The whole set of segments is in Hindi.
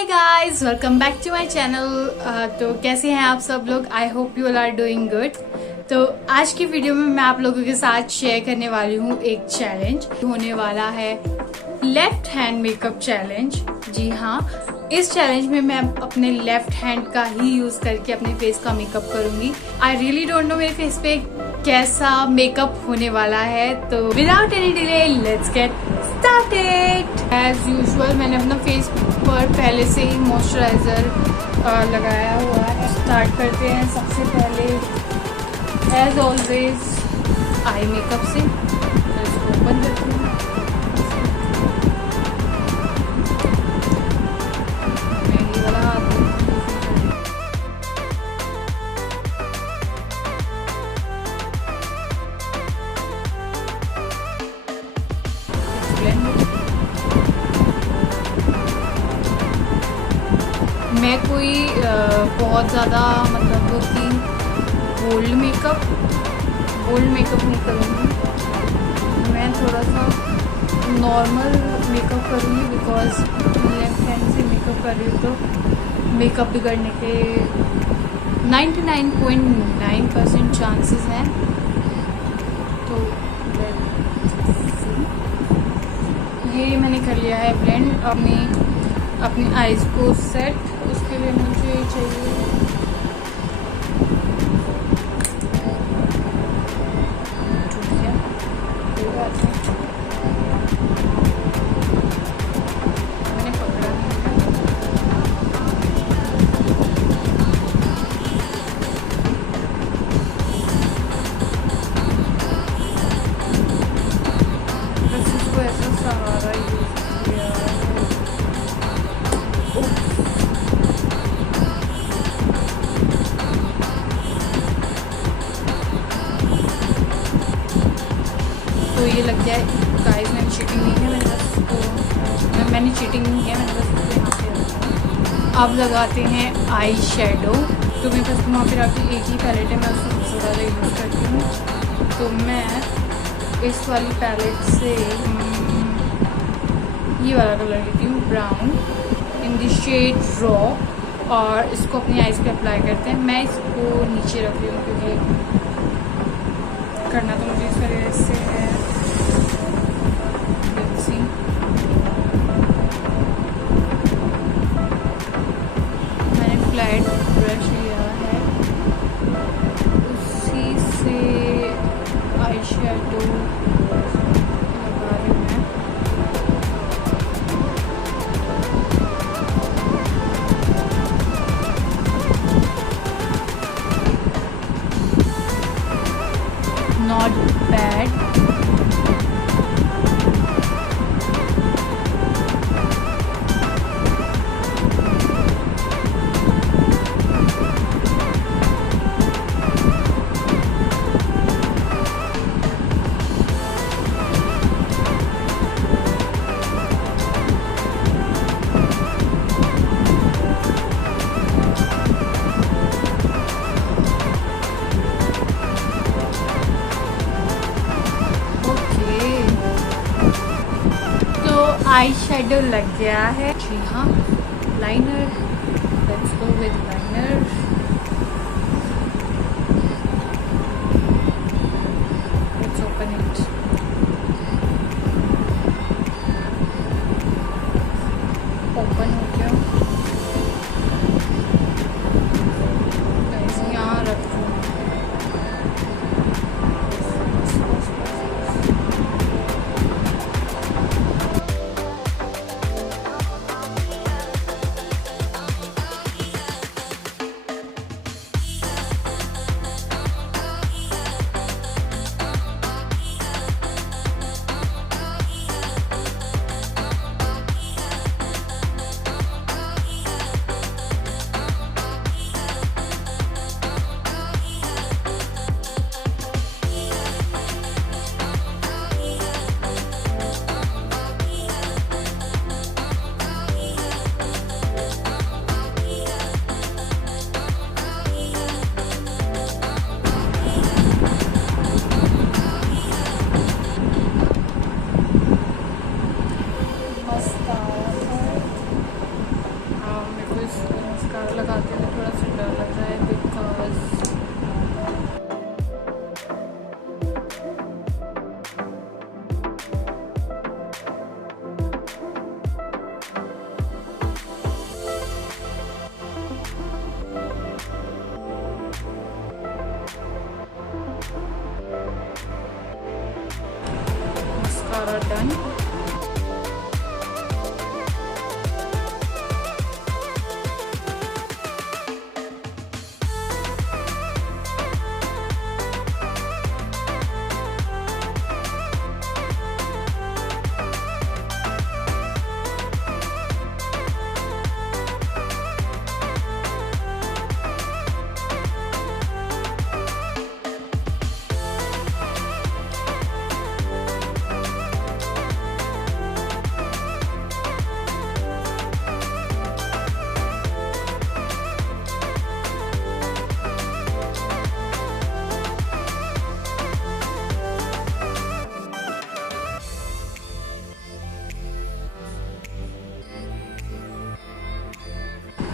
Hi guys, welcome back to my channel. तो कैसे हैं आप सब लोग? I hope you all are doing good. तो आज की वीडियो में मैं आप लोगों के साथ शेयर करने वाली हूँ एक चैलेंज होने वाला है, लेफ्ट हैंड मेकअप चैलेंज। जी हाँ, इस चैलेंज में मैं अपने लेफ्ट हैंड का ही यूज करके अपने फेस का मेकअप करूंगी। आई रियली डोंट नो मेरे फेस पे कैसा मेकअप होने वाला है। तो without any delay let's get started. As usual मैंने अपना फेस पर पहले से ही मॉइस्चराइजर लगाया हुआ है। स्टार्ट करते हैं सबसे पहले एज ऑलवेज आई मेकअप से। तो इसको ओपन करती हूँ। मेहंदी वाला हाथ मैं कोई बहुत ज़्यादा मतलब कि बोल्ड मेकअप नहीं करूँगी। मैं थोड़ा सा नॉर्मल मेकअप करूँगी बिकॉज लेफ्ट हैंड से मेकअप कर रही हूँ तो मेकअप बिगड़ने के 99.9% चांसेस हैं। तो ये मैंने कर लिया है ब्लेंड। अपनी आईज को सेट, उसके लिए मुझे चाहिए मैंने पकड़ा नहीं है। बस इसको ऐसा सहारा यूज किया है। तो ये लग जाए गाइस, मैंने चीटिंग नहीं है, मैंने चीटिंग नहीं है, मैंने बस उसको यहाँ पे रखा। अब लगाते हैं आई शेडो। तो मेरे पास वहाँ पे रखी एक ही पैलेट है, मैं उसको सबसे ज़्यादा यूज़ करती हूँ। तो मैं इस वाली पैलेट से ये वाला कलर लेती हूँ, brown in the shade raw, और इसको अपनी आईज पे अप्लाई करते हैं। मैं इसको नीचे रख रही हूँ क्योंकि करना तो मुझे इस तरह से है। मैंने फ्लैट ब्रश लिया है, उसी से आई शेडो लगा रही हूँ मैं। Not bad. आई शेडो लग गया है। जी हाँ, liner, let's go with liner. Let's open it. Open हो गया। ऐसे यहाँ रख दूँ। गाइस मस्कारा लगाते हुए थोड़ा सा डर लग रहा है बिकॉज मस्कारा डन।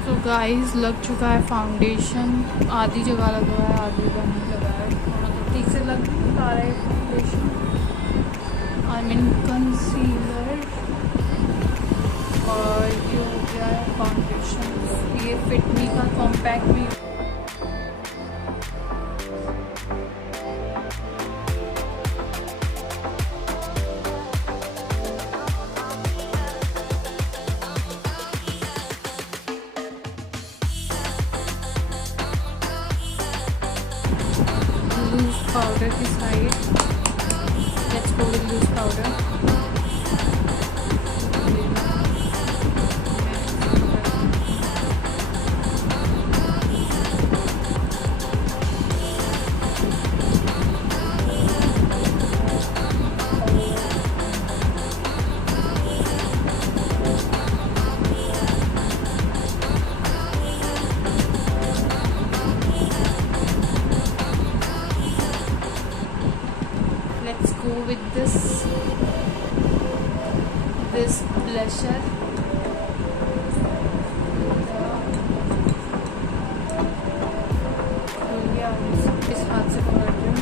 तो गाइस लग चुका है फाउंडेशन, आधी जगह लगा हुआ है आधी जगह नहीं लगा है, मतलब ठीक से लग नहीं पा रहा है फाउंडेशन। आई मीन कंसीलर, और ये हो गया है फाउंडेशन। ये फिट मी का कॉम्पैक्ट भी लूज पाउडर की side. Let's go with loose powder. Let's go with this blusher. इस हाथ से पकड़ती हूँ।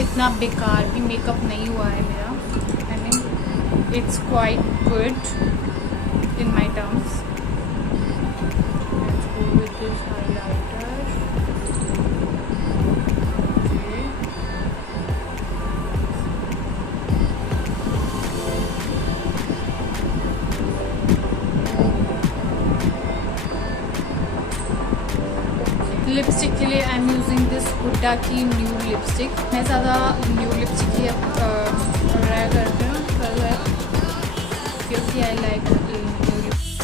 इतना बेकार भी मेकअप नहीं हुआ है मेरा। I mean it's quite good in my terms. Let's go with this highlighter. Lipstick के लिए I am using this Huda की न्यू लिपस्टिक। मैं ज़्यादा न्यू लिपस्टिक ही ट्राई करती हूँ क्योंकि आई लाइक न्यू लिपस्टिक।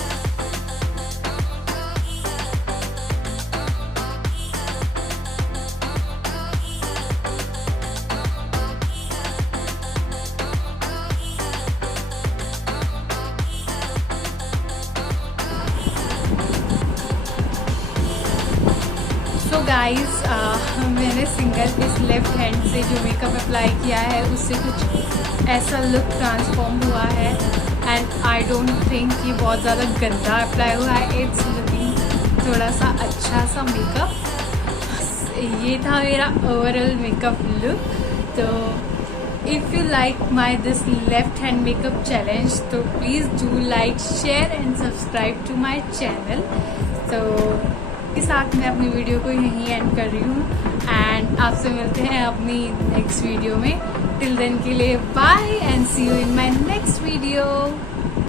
तो गाइस मैंने सिंगल इस लेफ्ट हैंड से जो मेकअप अप्लाई किया है उससे कुछ ऐसा लुक ट्रांसफॉर्म हुआ है एंड आई डोंट थिंक ये बहुत ज़्यादा गंदा अप्लाई हुआ है। इट्स लुकिंग थोड़ा सा अच्छा सा मेकअप। ये था मेरा ओवरऑल मेकअप लुक। तो if you like my this left hand makeup challenge, तो please do like, share and subscribe to my channel. तो के साथ मैं अपनी वीडियो को यहीं एंड कर रही हूँ एंड आपसे मिलते हैं अपनी नेक्स्ट वीडियो में. टिल देन के लिए bye and see you in my next video.